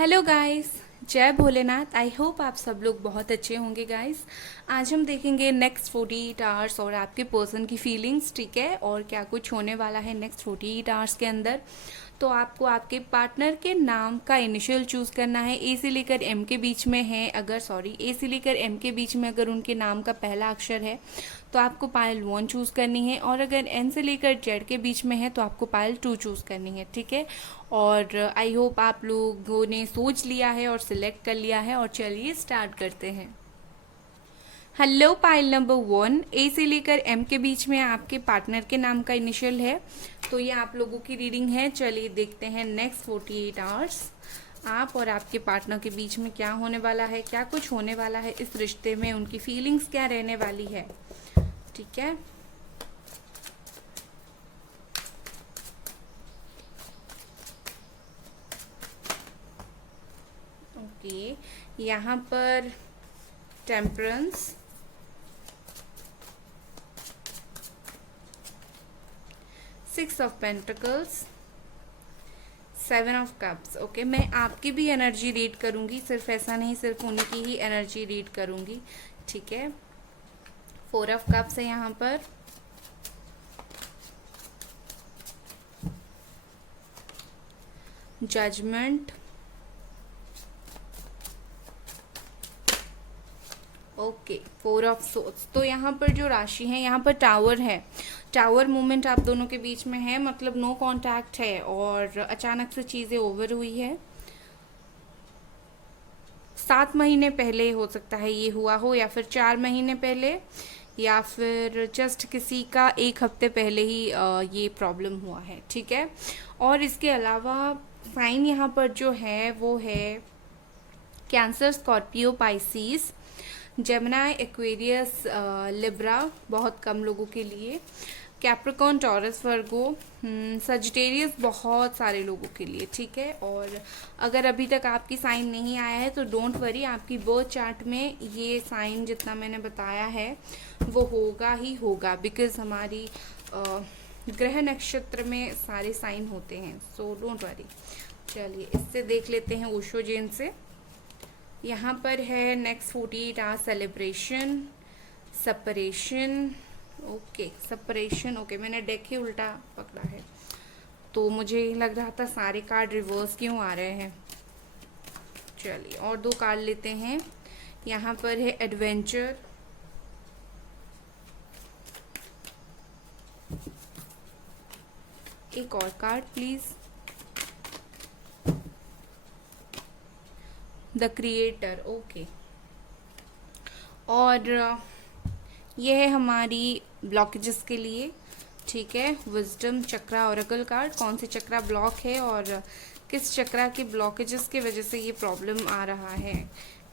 Hello guys, जय Bholenath. I hope आप सब लोग बहुत अच्छे होंगे गाइस। आज हम देखेंगे नेक्स्ट 48 आवर्स और आपके पर्सन की फीलिंग्स, ठीक है, और क्या कुछ होने वाला है नेक्स्ट 48 आवर्स के अंदर। तो आपको आपके पार्टनर के नाम का इनिशियल चूज करना है। ए से लेकर एम के बीच में है, अगर सॉरी ए से लेकर एम के बीच में अगर उनके नाम का पहला अक्षर है तो आपको पायल 1 चूज़ करनी है, और अगर एन से लेकर जेड के बीच में है तो आपको पायल 2 चूज़ करनी है, ठीक है। और आई होप आप लोगों ने सोच लिया है और सिलेक्ट कर लिया है, और चलिए स्टार्ट करते हैं। हेलो पाइल नंबर 1, ए से लेकर एम के बीच में आपके पार्टनर के नाम का इनिशियल है, तो ये आप लोगों की रीडिंग है। चलिए देखते हैं नेक्स्ट 48 आवर्स आप और आपके पार्टनर के बीच में क्या होने वाला है, क्या कुछ होने वाला है इस रिश्ते में, उनकी फीलिंग्स क्या रहने वाली है, ठीक है। ओके, यहाँ पर temperance, 6 of pentacles, 7 of cups. Okay, मैं आपकी भी एनर्जी रीड करूंगी, सिर्फ ऐसा नहीं सिर्फ उन्हीं की ही एनर्जी रीड करूंगी, ठीक है। 4 ऑफ कप्स है यहाँ पर, जजमेंट, ओके, 4 ऑफ सोर्ड्स। तो यहाँ पर जो राशि है, यहाँ पर टावर है। टावर मूवमेंट आप दोनों के बीच में है, मतलब नो कांटेक्ट है और अचानक से चीज़ें ओवर हुई है। 7 महीने पहले हो सकता है ये हुआ हो, या फिर 4 महीने पहले, या फिर जस्ट किसी का 1 हफ्ते पहले ही ये प्रॉब्लम हुआ है, ठीक है। और इसके अलावा साइन यहाँ पर जो है वो है Cancer, Scorpio, Pisces, Gemini, Aquarius, Libra, बहुत कम लोगों के लिए, कैप्रिकॉर्न, टॉरस, वर्गो, सजिटेरियस, बहुत सारे लोगों के लिए, ठीक है। और अगर अभी तक आपकी साइन नहीं आया है तो डोंट वरी, आपकी बर्थ चार्ट में ये साइन जितना मैंने बताया है वो होगा ही होगा, बिकॉज हमारी ग्रह नक्षत्र में सारे साइन होते हैं, सो डोंट वरी। चलिए इससे देख लेते हैं ओशो जैन से। यहाँ पर है next 48 hours celebration, separation, okay separation. Okay, मैंने डेक ही उल्टा पकड़ा है तो मुझे लग रहा था सारे कार्ड रिवर्स क्यों आ रहे हैं। चलिए और 2 कार्ड लेते हैं। यहाँ पर है एडवेंचर, एक और card please, the creator, okay. और यह है हमारी ब्लॉकेजेस के लिए, ठीक है। विजडम चक्रा ओरेकल कार्ड, कौन से चक्रा ब्लॉक है और किस चक्रा के ब्लॉकेजेस की वजह से ये प्रॉब्लम आ रहा है।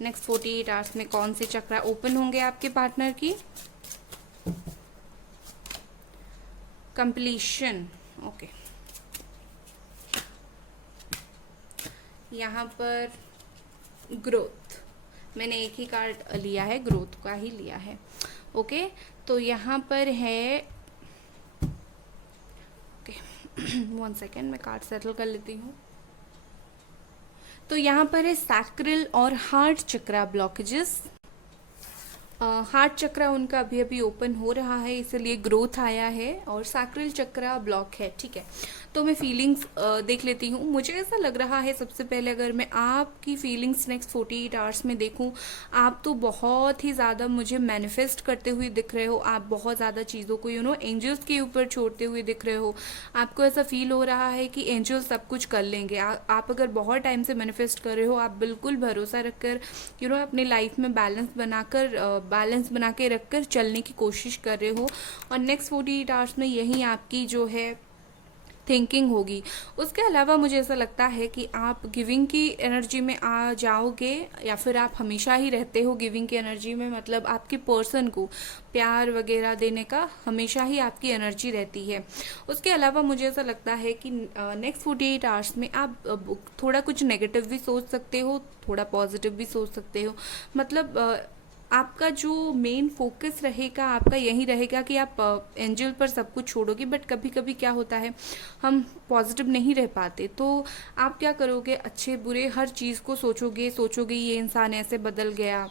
नेक्स्ट 48 आवर्स में कौन से चक्रा ओपन होंगे आपके पार्टनर की। Completion, okay. यहाँ पर ग्रोथ, मैंने एक ही कार्ड लिया है, ग्रोथ का ही लिया है, ओके। तो यहाँ पर है, ओके 1 सेकेंड, मैं कार्ड सेटल कर लेती हूँ। तो यहाँ पर है सैक्रल और हार्ट चक्रा ब्लॉकेजेस। हार्ट चक्रा उनका अभी अभी ओपन हो रहा है, इसलिए ग्रोथ आया है, और सैक्रल चक्रा ब्लॉक है, ठीक है। तो मैं फीलिंग्स देख लेती हूँ। मुझे ऐसा लग रहा है सबसे पहले अगर मैं आपकी फीलिंग्स नेक्स्ट 48 आवर्स में देखूँ, आप तो बहुत ही ज़्यादा मुझे मैनिफेस्ट करते हुए दिख रहे हो। आप बहुत ज़्यादा चीज़ों को एंजल्स के ऊपर छोड़ते हुए दिख रहे हो। आपको ऐसा फील हो रहा है कि एंजल्स सब कुछ कर लेंगे। आप अगर बहुत टाइम से मैनिफेस्ट कर रहे हो, आप बिल्कुल भरोसा रखकर अपने लाइफ में बैलेंस बना के रखकर चलने की कोशिश कर रहे हो। और नेक्स्ट 48 आवर्स में यही आपकी जो है थिंकिंग होगी। उसके अलावा मुझे ऐसा लगता है कि आप गिविंग की एनर्जी में आ जाओगे, या फिर आप हमेशा ही रहते हो गिविंग की एनर्जी में, मतलब आपके पर्सन को प्यार वगैरह देने का हमेशा ही आपकी एनर्जी रहती है। उसके अलावा मुझे ऐसा लगता है कि नेक्स्ट 48 आवर्स में आप थोड़ा कुछ नेगेटिव भी सोच सकते हो, थोड़ा पॉजिटिव भी सोच सकते हो। मतलब आपका जो मेन फोकस रहेगा आपका यही रहेगा कि आप एंजल पर सब कुछ छोड़ोगे। बट कभी कभी क्या होता है, हम पॉजिटिव नहीं रह पाते, तो आप क्या करोगे, अच्छे बुरे हर चीज़ को सोचोगे सोचोगे, ये इंसान ऐसे बदल गया,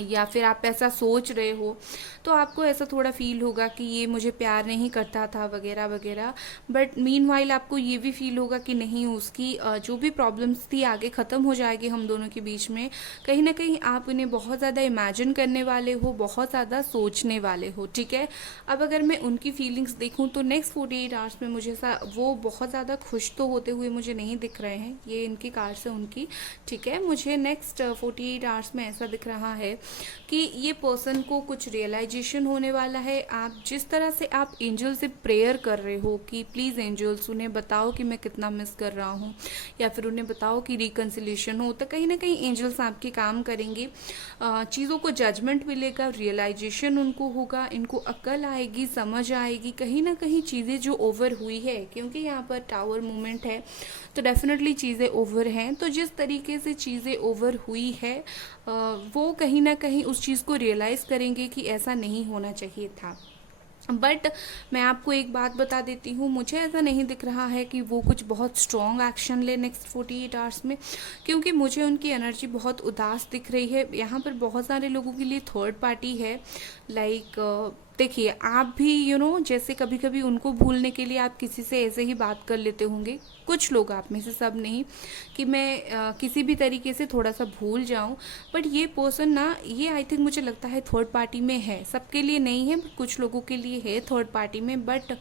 या फिर आप ऐसा सोच रहे हो, तो आपको ऐसा थोड़ा फील होगा कि ये मुझे प्यार नहीं करता था वगैरह वगैरह। बट मीनवाइल आपको ये भी फील होगा कि नहीं, उसकी जो भी प्रॉब्लम्स थी आगे ख़त्म हो जाएगी हम दोनों के बीच में। कहीं ना कहीं आप उन्हें बहुत ज़्यादा इमेजिन करने वाले हो, बहुत ज़्यादा सोचने वाले हो, ठीक है। अब अगर मैं उनकी फीलिंग्स देखूँ तो नेक्स्ट 48 आवर्स में मुझे वो बहुत ज़्यादा खुश तो होते हुए मुझे नहीं दिख रहे हैं। ये इनकी कार्ड्स है उनकी, ठीक है। मुझे नेक्स्ट 48 आवर्स में ऐसा दिख रहा है कि ये पर्सन को कुछ रियलाइजेशन होने वाला है। आप जिस तरह से आप एंजल से प्रेयर कर रहे हो कि प्लीज़ एंजल्स उन्हें बताओ कि मैं कितना मिस कर रहा हूँ, या फिर उन्हें बताओ कि रिकन्सिलेशन हो, तो कहीं ना कहीं एंजल्स आपके काम करेंगे। चीज़ों को जजमेंट मिलेगा, रियलाइजेशन उनको होगा, इनको अक्ल आएगी, समझ आएगी कहीं ना कहीं चीज़ें जो ओवर हुई है, क्योंकि यहाँ पर टावर मूवमेंट है तो डेफिनेटली चीज़ें ओवर हैं। तो जिस तरीके से चीज़ें ओवर हुई है वो कहीं ना कहीं उस चीज़ को रियलाइज़ करेंगे कि ऐसा नहीं होना चाहिए था। बट मैं आपको एक बात बता देती हूँ, मुझे ऐसा नहीं दिख रहा है कि वो कुछ बहुत स्ट्रॉन्ग एक्शन ले नेक्स्ट 48 आवर्स में, क्योंकि मुझे उनकी एनर्जी बहुत उदास दिख रही है। यहाँ पर बहुत सारे लोगों के लिए थर्ड पार्टी है। लाइक देखिए, आप भी जैसे कभी कभी उनको भूलने के लिए आप किसी से ऐसे ही बात कर लेते होंगे, कुछ लोग, आप में से सब नहीं, कि मैं किसी भी तरीके से थोड़ा सा भूल जाऊं। बट ये पर्सन ना, ये आई थिंक मुझे लगता है थर्ड पार्टी में है, सबके लिए नहीं है, बट कुछ लोगों के लिए है थर्ड पार्टी में। बट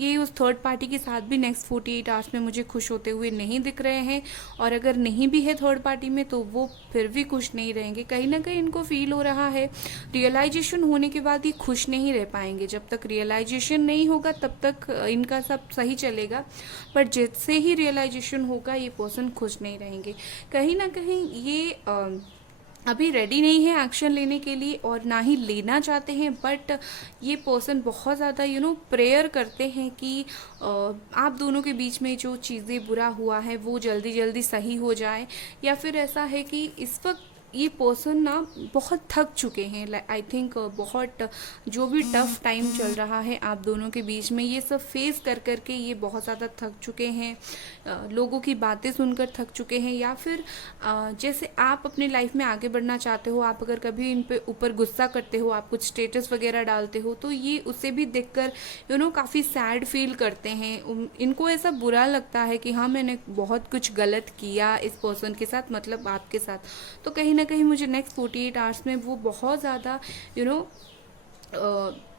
ये उस थर्ड पार्टी के साथ भी नेक्स्ट 48 आवर्स में मुझे खुश होते हुए नहीं दिख रहे हैं। और अगर नहीं भी है थर्ड पार्टी में तो वो फिर भी खुश नहीं रहेंगे। कहीं ना कहीं इनको फील हो रहा है, रियलाइजेशन होने के बाद ये खुश नहीं रह पाएंगे। जब तक रियलाइजेशन नहीं होगा तब तक इनका सब सही चलेगा, बट जैसे ही रियलाइजेशन होगा ये पर्सन खुश नहीं रहेंगे। कहीं ना कहीं ये अभी रेडी नहीं है एक्शन लेने के लिए और ना ही लेना चाहते हैं। बट ये पर्सन बहुत ज़्यादा प्रेयर करते हैं कि आप दोनों के बीच में जो चीज़ें बुरा हुआ है वो जल्दी जल्दी सही हो जाए। या फिर ऐसा है कि इस वक्त ये पर्सन ना बहुत थक चुके हैं। आई थिंक बहुत जो भी टफ टाइम चल रहा है आप दोनों के बीच में, ये सब फेस कर कर के ये बहुत ज़्यादा थक चुके हैं। लोगों की बातें सुनकर थक चुके हैं। या फिर जैसे आप अपनी लाइफ में आगे बढ़ना चाहते हो, आप अगर कभी इन पे ऊपर गुस्सा करते हो, आप कुछ स्टेटस वगैरह डालते हो, तो ये उसे भी देखकर काफ़ी सैड फील करते हैं। इनको ऐसा बुरा लगता है कि हाँ, मैंने बहुत कुछ गलत किया इस पर्सन के साथ, मतलब आपके साथ। तो कहीं ना कहीं मुझे नेक्स्ट 48 आवर्स में वो बहुत ज़्यादा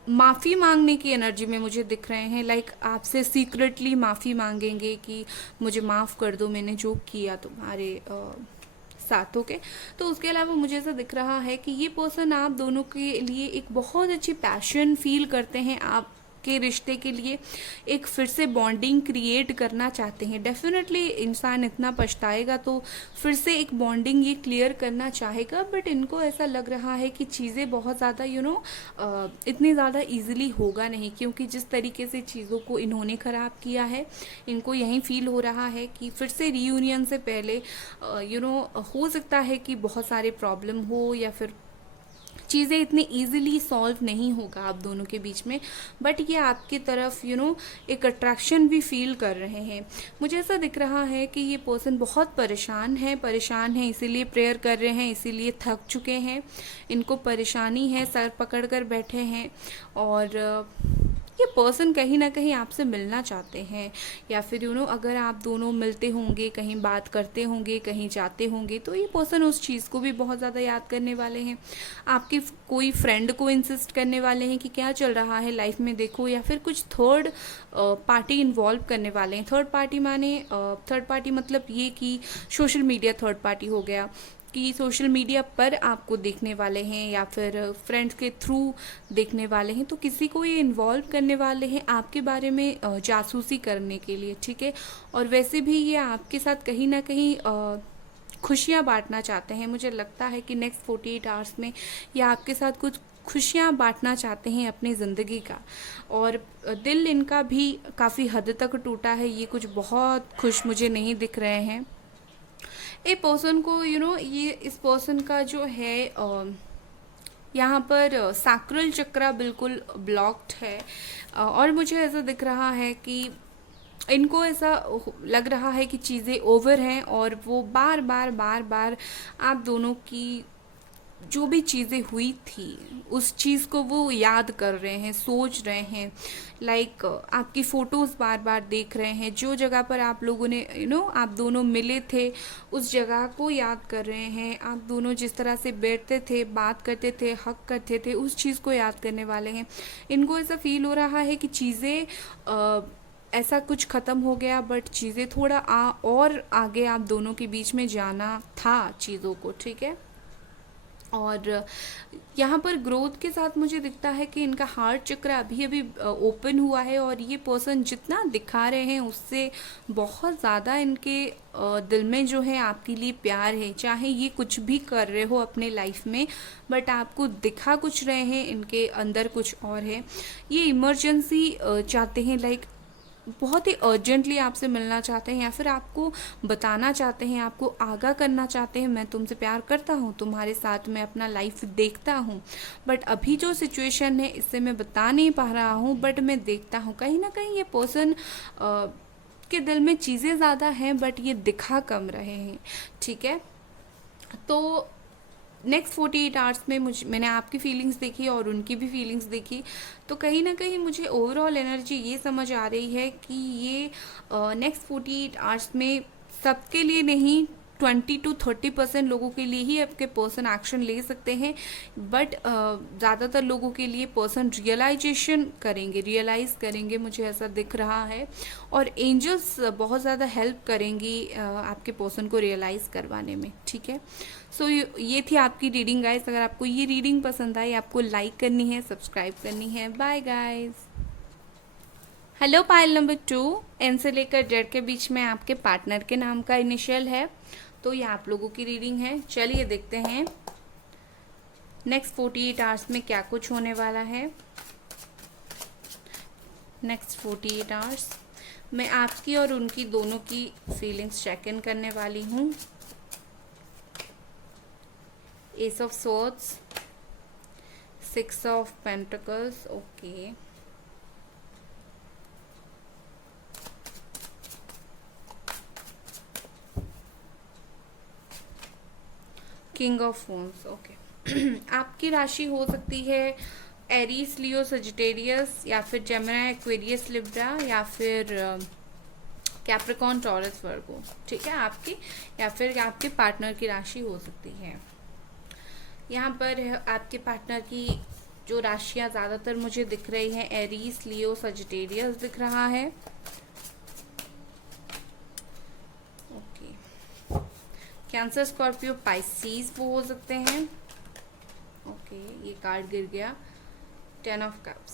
माफ़ी मांगने की एनर्जी में मुझे दिख रहे हैं। लाइक आपसे सीक्रेटली माफ़ी मांगेंगे कि मुझे माफ़ कर दो, मैंने जो किया तुम्हारे साथ। ओके, तो उसके अलावा मुझे ऐसा दिख रहा है कि ये पर्सन आप दोनों के लिए एक बहुत अच्छी पैशन फील करते हैं, आप के रिश्ते के लिए एक फिर से बॉन्डिंग क्रिएट करना चाहते हैं। डेफिनेटली इंसान इतना पछताएगा तो फिर से एक बॉन्डिंग ये क्लियर करना चाहेगा। बट इनको ऐसा लग रहा है कि चीज़ें बहुत ज़्यादा इतनी ज़्यादा इजीली होगा नहीं, क्योंकि जिस तरीके से चीज़ों को इन्होंने ख़राब किया है, इनको यही फील हो रहा है कि फिर से रीयूनियन से पहले हो सकता है कि बहुत सारे प्रॉब्लम हो, या फिर चीज़ें इतनी इजीली सॉल्व नहीं होगा आप दोनों के बीच में। बट ये आपकी तरफ एक अट्रैक्शन भी फील कर रहे हैं। मुझे ऐसा दिख रहा है कि ये पर्सन बहुत परेशान है इसीलिए प्रेयर कर रहे हैं, इसीलिए थक चुके हैं, इनको परेशानी है, सर पकड़ कर बैठे हैं। और ये पर्सन कहीं ना कहीं आपसे मिलना चाहते हैं, या फिर अगर आप दोनों मिलते होंगे, कहीं बात करते होंगे, कहीं जाते होंगे, तो ये पर्सन उस चीज़ को भी बहुत ज़्यादा याद करने वाले हैं। आपके कोई फ्रेंड को इंसिस्ट करने वाले हैं कि क्या चल रहा है लाइफ में देखो, या फिर कुछ थर्ड पार्टी इन्वॉल्व करने वाले हैं। थर्ड पार्टी मतलब ये कि सोशल मीडिया थर्ड पार्टी हो गया, कि सोशल मीडिया पर आपको देखने वाले हैं या फिर फ्रेंड्स के थ्रू देखने वाले हैं। तो किसी को ये इन्वॉल्व करने वाले हैं आपके बारे में जासूसी करने के लिए, ठीक है। और वैसे भी ये आपके साथ कहीं ना कहीं खुशियाँ बांटना चाहते हैं। मुझे लगता है कि नेक्स्ट 48 आवर्स में ये आपके साथ कुछ खुशियाँ बांटना चाहते हैं अपनी ज़िंदगी का। और दिल इनका भी काफ़ी हद तक टूटा है, ये कुछ बहुत खुश मुझे नहीं दिख रहे हैं। ए पर्सन को ये इस पर्सन का जो है यहाँ पर सैक्रल चक्रा बिल्कुल ब्लॉक्ड है। और मुझे ऐसा दिख रहा है कि इनको ऐसा लग रहा है कि चीज़ें ओवर हैं, और वो बार बार बार बार आप दोनों की जो भी चीज़ें हुई थी उस चीज़ को वो याद कर रहे हैं, सोच रहे हैं। लाइक आपकी फ़ोटोज़ बार बार देख रहे हैं, जो जगह पर आप लोगों ने आप दोनों मिले थे उस जगह को याद कर रहे हैं। आप दोनों जिस तरह से बैठते थे, बात करते थे, हक करते थे, उस चीज़ को याद करने वाले हैं। इनको ऐसा फील हो रहा है कि चीज़ें ऐसा कुछ ख़त्म हो गया, बट चीज़ें थोड़ा और आगे आप दोनों के बीच में जाना था चीज़ों को, ठीक है। और यहाँ पर ग्रोथ के साथ मुझे दिखता है कि इनका हार्ट चक्र अभी अभी ओपन हुआ है, और ये पर्सन जितना दिखा रहे हैं उससे बहुत ज़्यादा इनके दिल में जो है आपके लिए प्यार है। चाहे ये कुछ भी कर रहे हो अपने लाइफ में, बट आपको दिखा कुछ रहे हैं, इनके अंदर कुछ और है। ये इमरजेंसी चाहते हैं, लाइक बहुत ही अर्जेंटली आपसे मिलना चाहते हैं, या फिर आपको बताना चाहते हैं, आपको आगाह करना चाहते हैं, मैं तुमसे प्यार करता हूँ, तुम्हारे साथ मैं अपना लाइफ देखता हूँ। बट अभी जो सिचुएशन है इससे मैं बता नहीं पा रहा हूँ, बट मैं देखता हूँ कहीं ना कहीं ये पर्सन के दिल में चीज़ें ज़्यादा हैं, बट ये दिखा कम रहे हैं, ठीक है। तो नेक्स्ट 48 आवर्स में मैंने आपकी फीलिंग्स देखी और उनकी भी फीलिंग्स देखी, तो कहीं ना कहीं मुझे ओवरऑल एनर्जी ये समझ आ रही है कि ये नेक्स्ट 48 आवर्स में सबके लिए नहीं, 20 to 30% लोगों के लिए ही आपके पर्सन एक्शन ले सकते हैं। बट ज़्यादातर लोगों के लिए पर्सन रियलाइज़ करेंगे, मुझे ऐसा दिख रहा है। और एंजल्स बहुत ज़्यादा हेल्प करेंगी आपके पर्सन को रियलाइज़ करवाने में, ठीक है। सो ये थी आपकी रीडिंग गाइस। अगर आपको ये रीडिंग पसंद आई, आपको लाइक करनी है, सब्सक्राइब करनी है। Bye guys. Hello pile number 2, N से लेकर जेड के बीच में आपके पार्टनर के नाम का इनिशियल है, तो ये आप लोगों की रीडिंग है। चलिए देखते हैं नेक्स्ट 48 आवर्स में क्या कुछ होने वाला है। नेक्स्ट 48 आवर्स मैं आपकी और उनकी दोनों की फीलिंग्स चेक इन करने वाली हूँ। S of swords, 6 of pentacles, okay, king of phones, okay. आपकी राशि हो सकती है एरीज, लियो, सजिटेरियस, या फिर जेमिनी, एक्वेरियस, लिब्रा, या फिर कैप्रिकॉर्न, टॉरस, वर्गो, ठीक है आपकी, या फिर आपके पार्टनर की राशि हो सकती है। यहाँ पर आपके पार्टनर की जो राशियाँ ज़्यादातर मुझे दिख रही हैं, एरीज, लियो, सजिटेरियस दिख रहा है, ओके। कैंसर, स्कॉर्पियो, पाइसीज वो हो सकते हैं, ओके। ये कार्ड गिर गया, 10 ऑफ कप्स,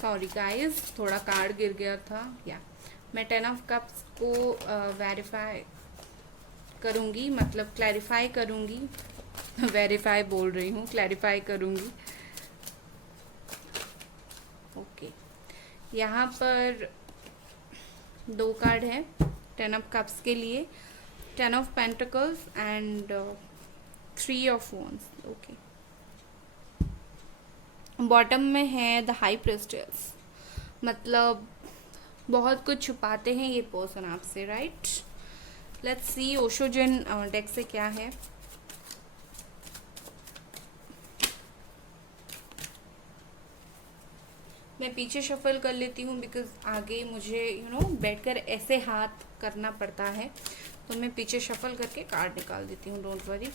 सॉरी गाइस, थोड़ा कार्ड गिर गया था, या मैं 10 ऑफ कप्स को वेरीफाई करूँगी, मतलब क्लैरिफाई करूँगी, वेरीफाई बोल रही हूँ, क्लैरिफाई करूँगी, ओके। यहाँ पर 2 कार्ड है 10 ऑफ कप्स के लिए, 10 of pentacles and 3 of wands, okay. Bottom में है द हाई प्रेस्टेस, मतलब बहुत कुछ छुपाते हैं ये पर्सन आपसे, राइट। लेट्स सी ओशोजन डेक से क्या है। मैं पीछे शफल कर लेती हूँ, बिकॉज आगे मुझे बैठकर ऐसे हाथ करना पड़ता है, तो मैं पीछे शफल करके कार्ड निकाल देती हूँ, don't worry.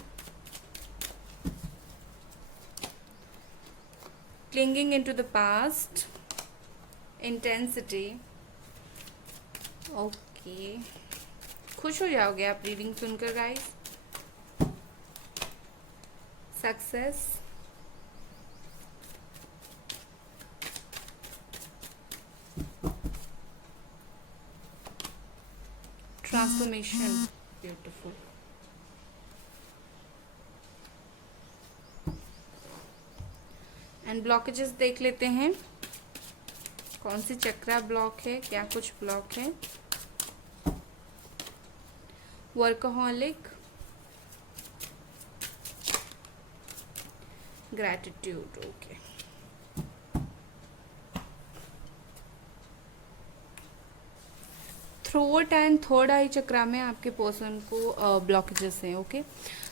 Clinging into the past, intensity, okay. खुश हो जाओगे आप रीडिंग सुनकर guys. Success, transformation, beautiful, and blockages देख लेते हैं, कौन सी चक्रा ब्लॉक है, क्या कुछ ब्लॉक है। Workaholic, gratitude, okay. Throat and third eye chakra में आपके पर्सन को ब्लॉकेजेस हैं, ओके।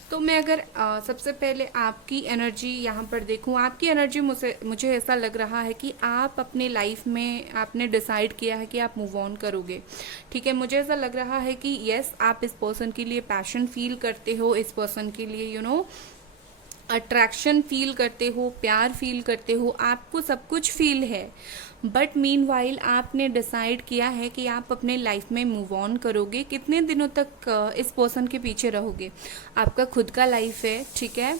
तो मैं अगर सबसे पहले आपकी एनर्जी यहाँ पर देखूँ, आपकी एनर्जी मुझे ऐसा लग रहा है कि आप अपने लाइफ में आपने डिसाइड किया है कि आप मूव ऑन करोगे, ठीक है। मुझे ऐसा लग रहा है कि यस, आप इस पर्सन के लिए पैशन फील करते हो, इस पर्सन के लिए अट्रैक्शन फील करते हो, प्यार फील करते हो, आपको सब कुछ फील है। बट मीनवाइल आपने डिसाइड किया है कि आप अपने लाइफ में मूव ऑन करोगे। कितने दिनों तक इस पर्सन के पीछे रहोगे? आपका खुद का लाइफ है, ठीक है।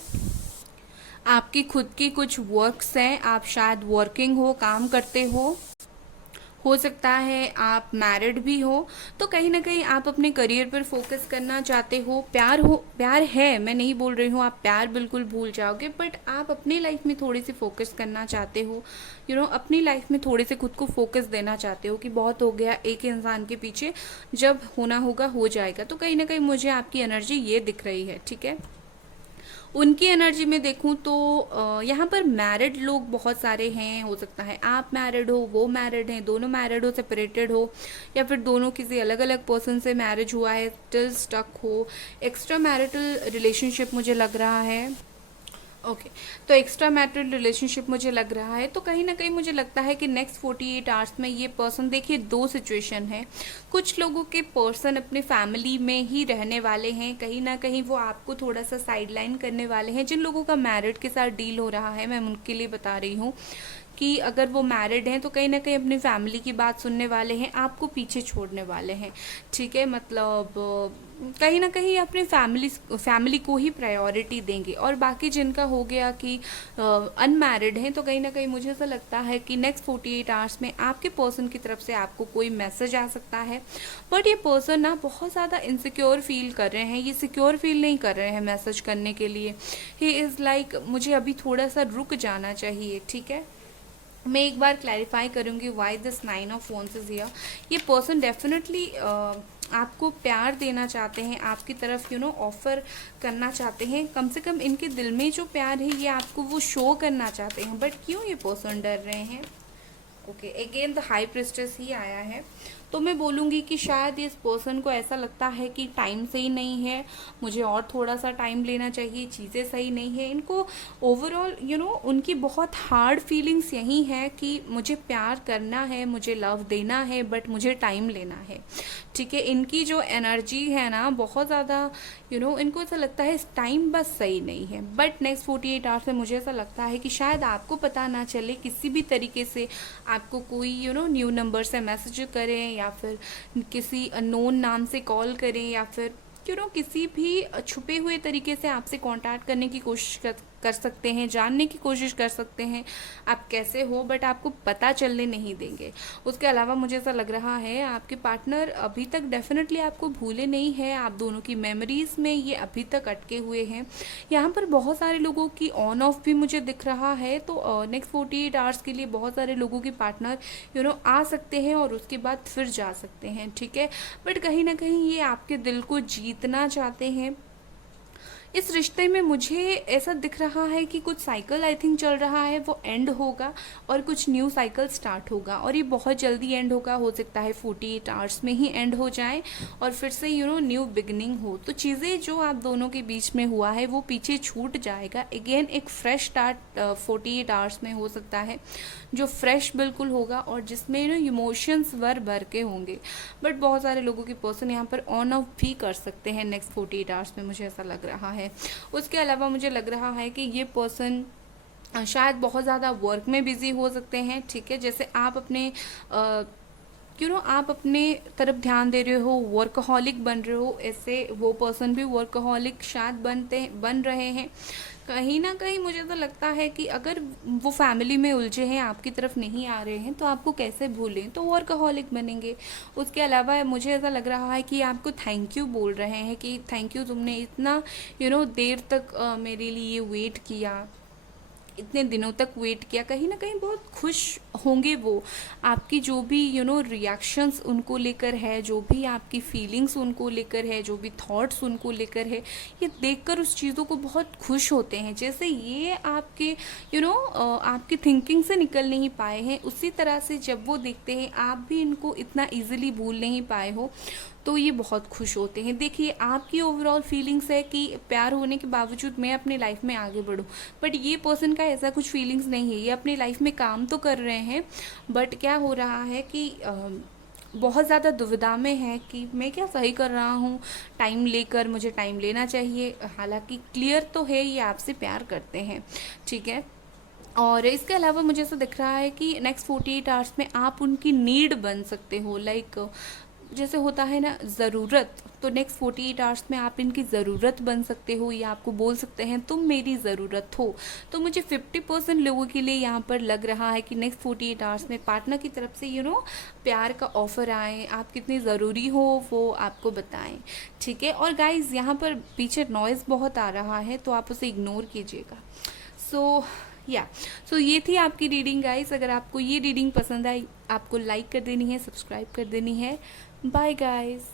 आपकी खुद की कुछ वर्क्स हैं, आप शायद वर्किंग हो, काम करते हो सकता है आप मैरिड भी हो। तो कहीं ना कहीं आप अपने करियर पर फोकस करना चाहते हो। प्यार है, मैं नहीं बोल रही हूँ आप प्यार बिल्कुल भूल जाओगे, बट आप अपनी लाइफ में थोड़ी सी फोकस करना चाहते हो। अपनी लाइफ में थोड़े से खुद को फोकस देना चाहते हो कि बहुत हो गया एक इंसान के पीछे, जब होना होगा हो जाएगा। तो कहीं ना कहीं मुझे आपकी एनर्जी ये दिख रही है, ठीक है। उनकी एनर्जी में देखूं तो यहाँ पर मैरिड लोग बहुत सारे हैं। हो सकता है आप मैरिड हो, वो मैरिड हैं, दोनों मैरिड हो, सेपरेटेड हो, या फिर दोनों किसी अलग अलग पर्सन से मैरिज हुआ है, स्टिल स्टक हो। एक्स्ट्रा मैरिटल रिलेशनशिप मुझे लग रहा है, ओके। तो एक्स्ट्रा मैरिटल रिलेशनशिप मुझे लग रहा है। तो कहीं ना कहीं मुझे लगता है कि नेक्स्ट 48 आवर्स में ये पर्सन, देखिए दो सिचुएशन है। कुछ लोगों के पर्सन अपने फैमिली में ही रहने वाले हैं, कहीं ना कहीं वो आपको थोड़ा सा साइडलाइन करने वाले हैं। जिन लोगों का मैरिड के साथ डील हो रहा है, मैं उनके लिए बता रही हूँ कि अगर वो मैरिड हैं तो कहीं ना कहीं अपनी फैमिली की बात सुनने वाले हैं, आपको पीछे छोड़ने वाले हैं, ठीक है। मतलब कहीं ना कहीं अपनी फैमिली को ही प्रायोरिटी देंगे। और बाकी जिनका हो गया कि अनमैरिड हैं, तो कहीं ना कहीं मुझे ऐसा लगता है कि नेक्स्ट 48 आवर्स में आपके पर्सन की तरफ से आपको कोई मैसेज आ सकता है। बट ये पर्सन ना बहुत ज़्यादा इनसिक्योर फील कर रहे हैं, ये सिक्योर फील नहीं कर रहे हैं मैसेज करने के लिए। ही इज़ लाइक मुझे अभी थोड़ा सा रुक जाना चाहिए, ठीक है। मैं एक बार क्लैरिफाई करूँगी why this 9 of wands is here. ये पर्सन डेफिनेटली आपको प्यार देना चाहते हैं, आपकी तरफ ऑफर करना चाहते हैं। कम से कम इनके दिल में जो प्यार है ये आपको वो शो करना चाहते हैं। बट क्यों ये पर्सन डर रहे हैं? Okay, again the high priestess ही आया है। तो मैं बोलूँगी कि शायद इस पर्सन को ऐसा लगता है कि टाइम सही नहीं है, मुझे और थोड़ा सा टाइम लेना चाहिए, चीज़ें सही नहीं है। इनको ओवरऑल उनकी बहुत हार्ड फीलिंग्स यही है कि मुझे प्यार करना है, मुझे लव देना है, बट मुझे टाइम लेना है, ठीक है। इनकी जो एनर्जी है ना बहुत ज़्यादा इनको ऐसा लगता है टाइम बस सही नहीं है। बट नेक्स्ट 48 आवर्स में मुझे ऐसा लगता है कि शायद आपको पता ना चले, किसी भी तरीके से आपको कोई न्यू नंबर से मैसेज करें, या फिर किसी अननोन नाम से कॉल करें, या फिर किसी भी छुपे हुए तरीके से आपसे कांटेक्ट करने की कोशिश कर सकते हैं, जानने की कोशिश कर सकते हैं आप कैसे हो, बट आपको पता चलने नहीं देंगे। उसके अलावा मुझे ऐसा लग रहा है आपके पार्टनर अभी तक डेफिनेटली आपको भूले नहीं हैं, आप दोनों की मेमोरीज में ये अभी तक अटके हुए हैं। यहाँ पर बहुत सारे लोगों की ऑन ऑफ भी मुझे दिख रहा है। तो नेक्स्ट 48 आवर्स के लिए बहुत सारे लोगों के पार्टनर आ सकते हैं और उसके बाद फिर जा सकते हैं, ठीक है। बट कहीं ना कहीं ये आपके दिल को जीतना चाहते हैं। इस रिश्ते में मुझे ऐसा दिख रहा है कि कुछ साइकिल आई थिंक चल रहा है, वो एंड होगा और कुछ न्यू साइकिल स्टार्ट होगा, और ये बहुत जल्दी एंड होगा। हो सकता है 48 आवर्स में ही एंड हो जाए और फिर से न्यू बिगनिंग हो। तो चीज़ें जो आप दोनों के बीच में हुआ है वो पीछे छूट जाएगा। अगेन एक फ्रेश स्टार्ट 48 आवर्स में हो सकता है, जो फ्रेश बिल्कुल होगा और जिसमें इमोशंस भर के होंगे। बट बहुत सारे लोगों के पर्सन यहाँ पर ऑन ऑफ भी कर सकते हैं नेक्स्ट 48 आवर्स में, मुझे ऐसा लग रहा है। उसके अलावा मुझे लग रहा है कि ये पर्सन शायद बहुत ज़्यादा वर्क में बिजी हो सकते हैं, ठीक है। जैसे आप अपने आप अपने तरफ ध्यान दे रहे हो, वर्कहॉलिक बन रहे हो, ऐसे वो पर्सन भी वर्कहॉलिक शायद बन रहे हैं। कहीं ना कहीं मुझे तो लगता है कि अगर वो फैमिली में उलझे हैं, आपकी तरफ नहीं आ रहे हैं, तो आपको कैसे भूलें, तो वर्कहॉलिक बनेंगे। उसके अलावा मुझे ऐसा लग रहा है कि आपको थैंक यू बोल रहे हैं कि थैंक यू, तुमने इतना देर तक मेरे लिए वेट किया, इतने दिनों तक वेट किया, कहीं ना कहीं बहुत खुश होंगे वो। आपकी जो भी रिएक्शंस उनको लेकर है, जो भी आपकी फीलिंग्स उनको लेकर है, जो भी थॉट्स उनको लेकर है, ये देखकर उस चीज़ों को बहुत खुश होते हैं। जैसे ये आपके आपकी थिंकिंग से निकल नहीं पाए हैं, उसी तरह से जब वो देखते हैं आप भी इनको इतना ईजिली भूल नहीं पाए हो, तो ये बहुत खुश होते हैं। देखिए, आपकी ओवरऑल फीलिंग्स है कि प्यार होने के बावजूद मैं अपने लाइफ में आगे बढ़ूं, बट ये पर्सन का ऐसा कुछ फीलिंग्स नहीं है। ये अपनी लाइफ में काम तो कर रहे हैं, बट क्या हो रहा है कि बहुत ज़्यादा दुविधा में है कि मैं क्या सही कर रहा हूँ, टाइम लेकर मुझे टाइम लेना चाहिए। हालांकि क्लियर तो है ये आपसे प्यार करते हैं, ठीक है। और इसके अलावा मुझे ऐसा दिख रहा है कि नेक्स्ट 48 आवर्स में आप उनकी नीड बन सकते हो। लाइक जैसे होता है ना ज़रूरत, तो नेक्स्ट 48 आवर्स में आप इनकी ज़रूरत बन सकते हो, या आपको बोल सकते हैं तुम मेरी ज़रूरत हो। तो मुझे 50% लोगों के लिए यहाँ पर लग रहा है कि नेक्स्ट 48 आवर्स में पार्टनर की तरफ से प्यार का ऑफ़र आए, आप कितनी ज़रूरी हो वो आपको बताएं, ठीक है। और गाइज़, यहाँ पर पीछे नॉइज़ बहुत आ रहा है, तो आप उसे इग्नोर कीजिएगा। सो ये थी आपकी रीडिंग गाइस। अगर आपको ये रीडिंग पसंद आई, आपको लाइक कर देनी है, सब्सक्राइब कर देनी है। Bye guys.